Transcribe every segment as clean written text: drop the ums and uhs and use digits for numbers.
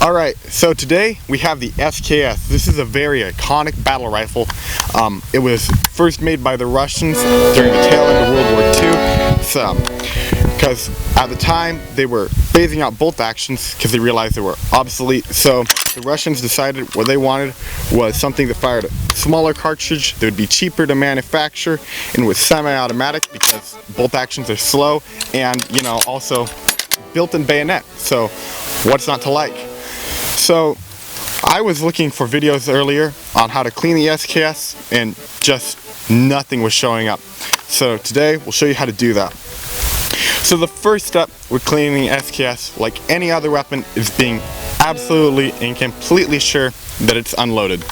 Alright, so today we have the SKS. This is a very iconic battle rifle. It was first made by the Russians during the tail end of World War II. Because at the time they were phasing out bolt actions because they realized they were obsolete. So the Russians decided what they wanted was something that fired a smaller cartridge that would be cheaper to manufacture and was semi-automatic because bolt actions are slow, and also built-in bayonet. So what's not to like? So I was looking for videos earlier on how to clean the SKS and just nothing was showing up. So today we'll show you how to do that. So the first step with cleaning the SKS, like any other weapon, is being absolutely and completely sure that it's unloaded.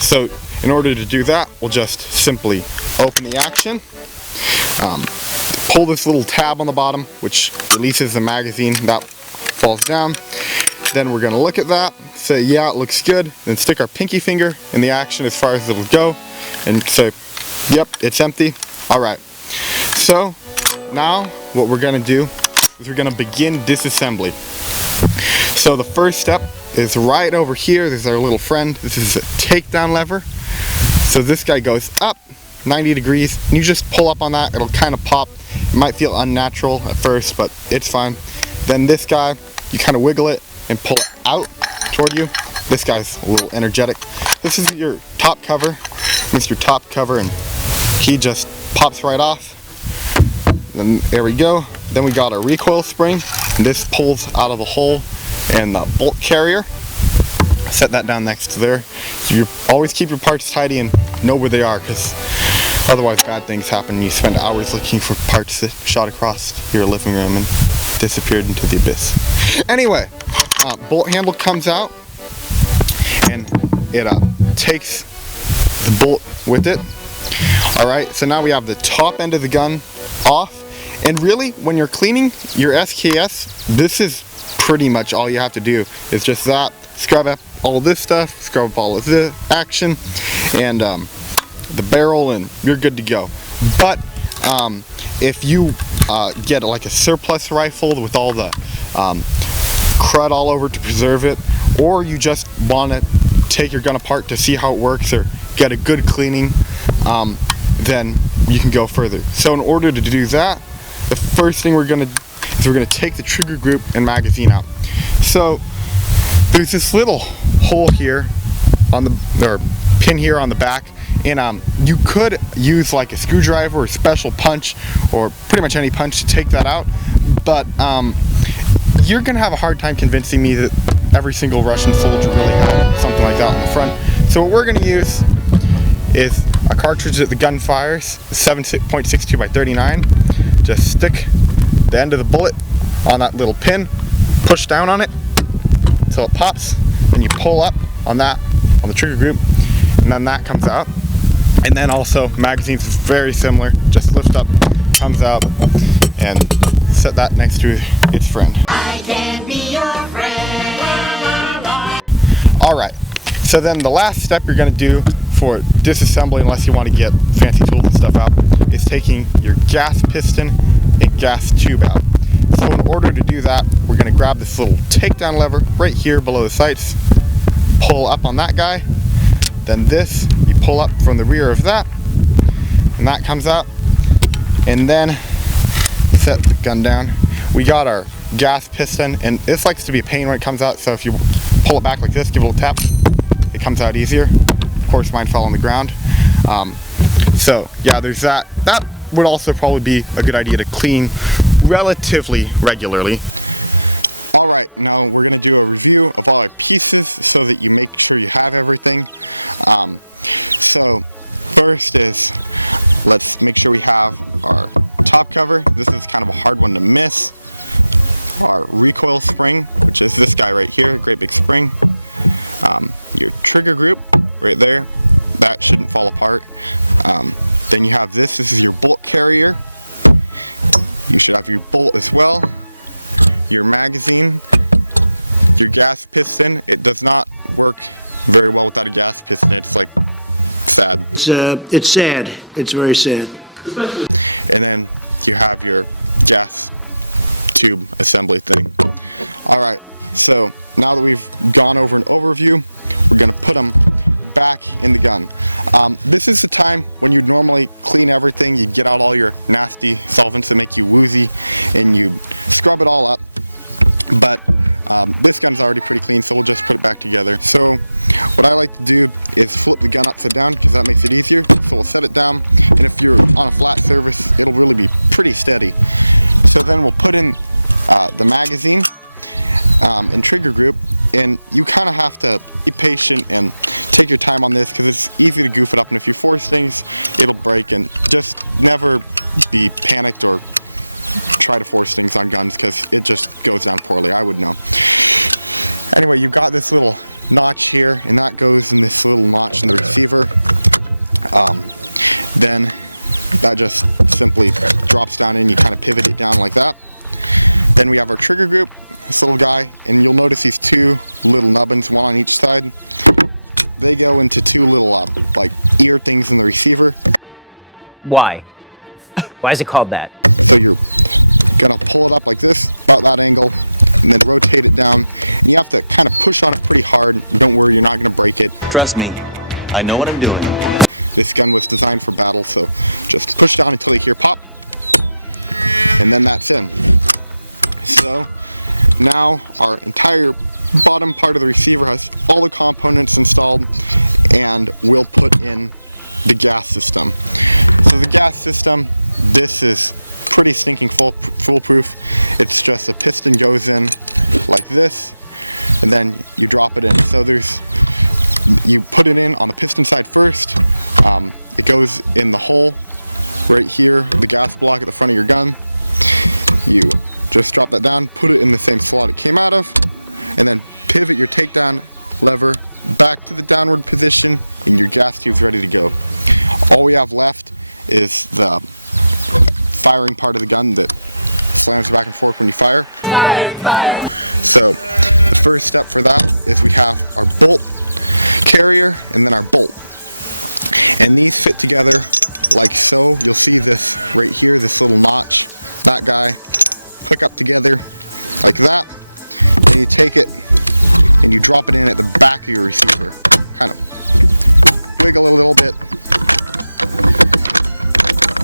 So in order to do that, we'll just simply open the action, pull this little tab on the bottom which releases the magazine that falls down. Then we're going to look at that, say yeah, it looks good, then stick our pinky finger in the action as far as it'll go and say yep, it's empty. Alright, so now what we're going to do is we're going to begin disassembly. So the first step is right over here. There's our little friend. This is a takedown lever. So this guy goes up 90 degrees and you just pull up on that. It'll kind of pop. It might feel unnatural at first, but it's fine. Then this guy, you kind of wiggle it and pull it out toward you. This guy's a little energetic. This is your top cover. This is your top cover and he just pops right off. Then there we go. Then we got our recoil spring. And this pulls out of the hole in the bolt carrier. Set that down next to there. So you always keep your parts tidy and know where they are, because otherwise bad things happen. You spend hours looking for parts that shot across your living room and disappeared into the abyss. Anyway, bolt handle comes out and it takes the bolt with it. Alright, so now we have the top end of the gun off. And really, when you're cleaning your SKS, this is pretty much all you have to do. It's just that, scrub up all this stuff, scrub up all of the action, and the barrel, and you're good to go. But if you get like a surplus rifle with all the crud all over to preserve it, or you just want to take your gun apart to see how it works or get a good cleaning, then you can go further. So in order to do that, the first thing we're going to do is we're going to take the trigger group and magazine out. So there's this little hole here on the, or pin here on the back, and you could use like a screwdriver or a special punch or pretty much any punch to take that out, but you're going to have a hard time convincing me that every single Russian soldier really had something like that on the front. So what we're going to use is a cartridge that the gun fires, 7.62 by 39. Just stick the end of the bullet on that little pin, push down on it until it pops, then you pull up on that, on the trigger group, and then that comes out. And then also, magazines is very similar, just lift up, comes out, and set that next to its friend. I can be your friend. Alright, so then the last step you're going to do for disassembly, unless you want to get fancy tools and stuff out, is taking your gas piston and gas tube out. So in order to do that, we're going to grab this little takedown lever right here below the sights, pull up on that guy, then this, you pull up from the rear of that, and that comes out, and then set the gun down. We got our gas piston, and this likes to be a pain when it comes out, so if you pull it back like this, give it a little tap, it comes out easier. Of course, mine fell on the ground. So yeah, there's that. That would also probably be a good idea to clean relatively regularly. Alright, now we're going to do a review of all our pieces so that you make sure you have everything. So first is, let's make sure we have our top cover. This is kind of a hard one to miss. Our recoil spring, which is this guy right here, great big spring. Your trigger group right there, that shouldn't fall apart. Then you have this is your bolt carrier. You should have your bolt as well, your magazine, your gas piston. It does not work very well without a gas piston. It's like sad. It's sad. It's very sad. And then you have your gas tube assembly thing. Alright, so now that we've gone over an overview, we're going to put them back in the gun. This is the time when you'd normally clean everything. You'd get out all your nasty solvents that make you woozy and you'd scrub it all up, but this gun's already pretty clean, so we'll just put it back together. So what I like to do is flip the gun upside down because that makes it easier. So we'll set it down, and if you're on a flat surface, it'll really be pretty steady. So then we'll put in the magazine and trigger group, and you kind of have to be patient and take your time on this because it's easy to goof it up, and if you force things, it'll break. And just never be panicked or try to force things on guns because it just goes down poorly. I would know. Anyway, you've got this little notch here, and that goes in this little notch in the receiver. Then that just simply drops down in, you kind of pivot it down like that. Then we have our trigger group, this little guy, and you'll notice these two little nubbins, one on each side. They go into two little like ear things in the receiver. Why? Why is it called that? So you're gonna pull it up like this, about that angle, and then rotate it down. And you have to kind of push on it pretty hard. Don't worry, you're not gonna break it. Trust me, I know what I'm doing. This gun was designed for battle, so just push down until you hear pop, and then that's in. So now our entire bottom part of the receiver has all the components installed, and we'll put in the gas system. So the gas system, this is pretty stinking foolproof. It's just a piston goes in like this, and then you drop it in. So you put it in on the piston side first. It goes in the hole right here, the gas block at the front of your gun. You just drop that down, put it in the same slot it came out of, and then pivot your takedown lever back to the downward position, and your gas tube's ready to go. All we have left is the firing part of the gun that slams back and forth when you fire. Fire. So the first step for that is we have our bolt carrier and then our bolt, and these fit together like so. You'll see this right here, this little notch, that guy hook up together like that. Then you take it and you drop it in at the back of your receiver, kind of wiggle a little bit.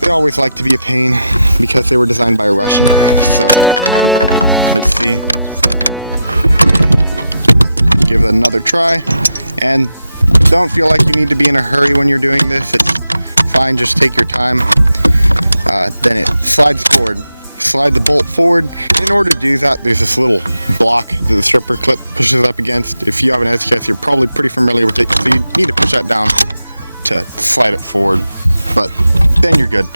They always like to be a pain because they were designed by a Russian. So let's see, give it another try, and don't feel like you need to be in a hurry when you're doing this. It's fine, just take your time. Then it slides forward. Slide the bolt forward. In order to do that, there's this little block that the stripper clip pushes up against. If you have an SKS, you're probably pretty familiar with it, so you need to push that down to slide it forward, but then you're good.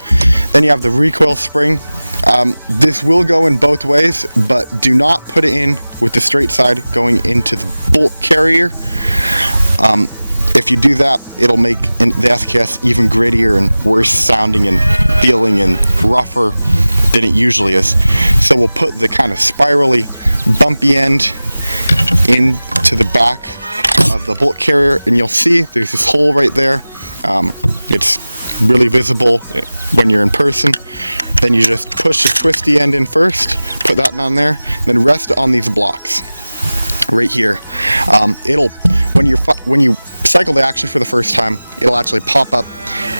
Then you have the recoil spring. This will go in both ways, but do not put it in with the straight side going into the bolt carrier. If you do that, it'll make the SKS even grittier and worse sounding and feeling and rougher than it usually is. So we'll put the kind of spirally bumpy end into the back of the bolt carrier, and you'll see there's this hole right there. It's really visible when you're in person. Then you just push the twisty end in first, put that down there, then rest it on these blocks right here. When you cycle the action for the first time, it'll actually pop up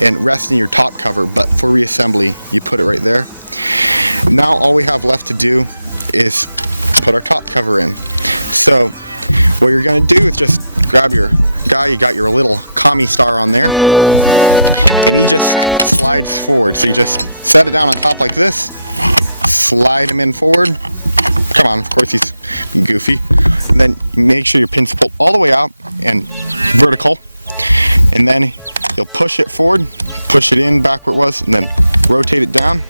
and rest in your top cover, but for reassembly you put it right there. Now all we have left to do is put our top cover in. So what you're going to do is just grab your guy, you got your little commie star on there, and he just slides forward. So you just set it down on top like this, slide him in forward. Come on, of course he's being goofy. And then make sure your pin's pulled all the way out and vertical, and then you'll push it forward, push it in back where it was, and then rotate it down,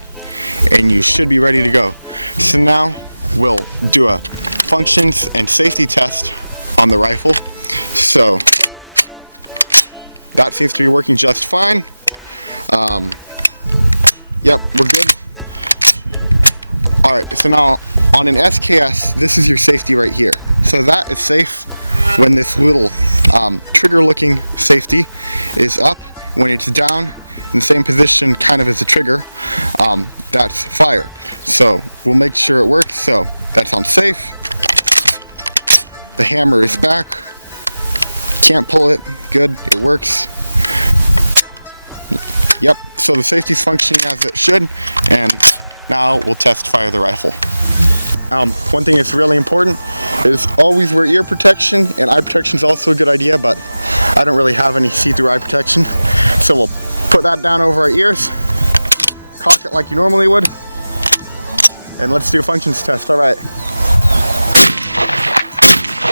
and you should be ready to go. So now we'll do a functions and safety test on the rifle. So that seems to be working just fine. Yep, we're good. Alright, so now on an SKS, this is your safety right here. So that is safe when this little trigger looking safety is up. When it's down in the same position kind of as the trigger, that's fire. So we'll make sure it works. So that's on safe. The hammer is back. Can't pull it. Good, it works. Yep, so the safety's functioning as it should, and now we'll test fire the rifle. One thing that's really important is always wear ear protection, and eye protection is also a good idea, but I don't really have any see-through eye protection. So we'll put that down over our ears, cock it like you normally would, and let's do a functions test.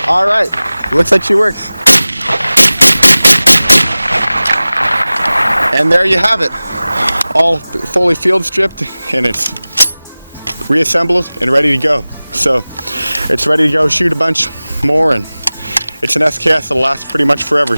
Alright, looks like she works. And there you have it, all fully field stripped, and it's reassembled and ready to go. So it's ready to go shoot a bunch more, and it's an SKS that'll last pretty much forever.